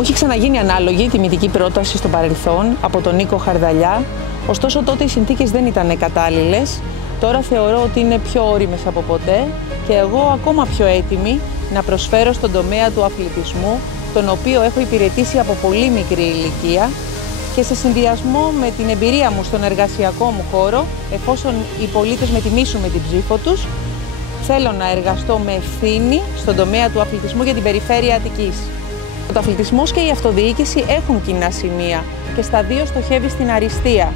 Μου έχει ξαναγίνει ανάλογη τιμητική πρόταση στο παρελθόν από τον Νίκο Χαρδαλιά, ωστόσο τότε οι συνθήκες δεν ήταν κατάλληλες. Τώρα θεωρώ ότι είναι πιο ώριμες από ποτέ και εγώ ακόμα πιο έτοιμη να προσφέρω στον τομέα του αθλητισμού, τον οποίο έχω υπηρετήσει από πολύ μικρή ηλικία και σε συνδυασμό με την εμπειρία μου στον εργασιακό μου χώρο, εφόσον οι πολίτες με τιμήσουν με την ψήφο τους, θέλω να εργαστώ με ευθύνη στον τομέα του αθλητισμού για την περιφέρεια Αττικής. Ο αθλητισμός και η αυτοδιοίκηση έχουν κοινά σημεία και στα δύο στοχεύει στην αριστεία.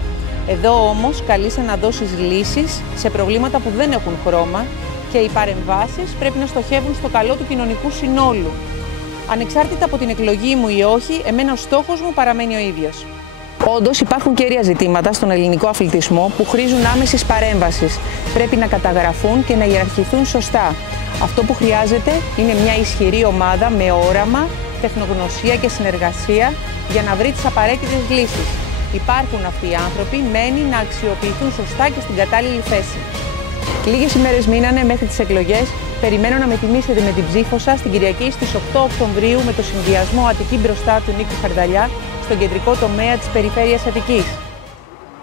Εδώ όμως καλείσαι να δώσεις λύσεις σε προβλήματα που δεν έχουν χρώμα και οι παρεμβάσεις πρέπει να στοχεύουν στο καλό του κοινωνικού συνόλου. Ανεξάρτητα από την εκλογή μου ή όχι, εμένα ο στόχος μου παραμένει ο ίδιος. Όντως υπάρχουν κέρια ζητήματα στον ελληνικό αθλητισμό που χρήζουν άμεσης παρέμβασης. Πρέπει να καταγραφούν και να ιεραρχηθούν σωστά. Αυτό που χρειάζεται είναι μια ισχυρή ομάδα με όραμα, τεχνογνωσία και συνεργασία για να βρει τις απαραίτητες λύσεις. Υπάρχουν αυτοί οι άνθρωποι, μένει να αξιοποιηθούν σωστά και στην κατάλληλη θέση. Λίγες ημέρες μείνανε μέχρι τις εκλογές. Περιμένω να με τιμήσετε με την ψήφο σας την Κυριακή στις 8 Οκτωβρίου με το συνδυασμό Αττική μπροστά του Νίκου Χαρδαλιά στον κεντρικό τομέα της περιφέρειας Αττικής.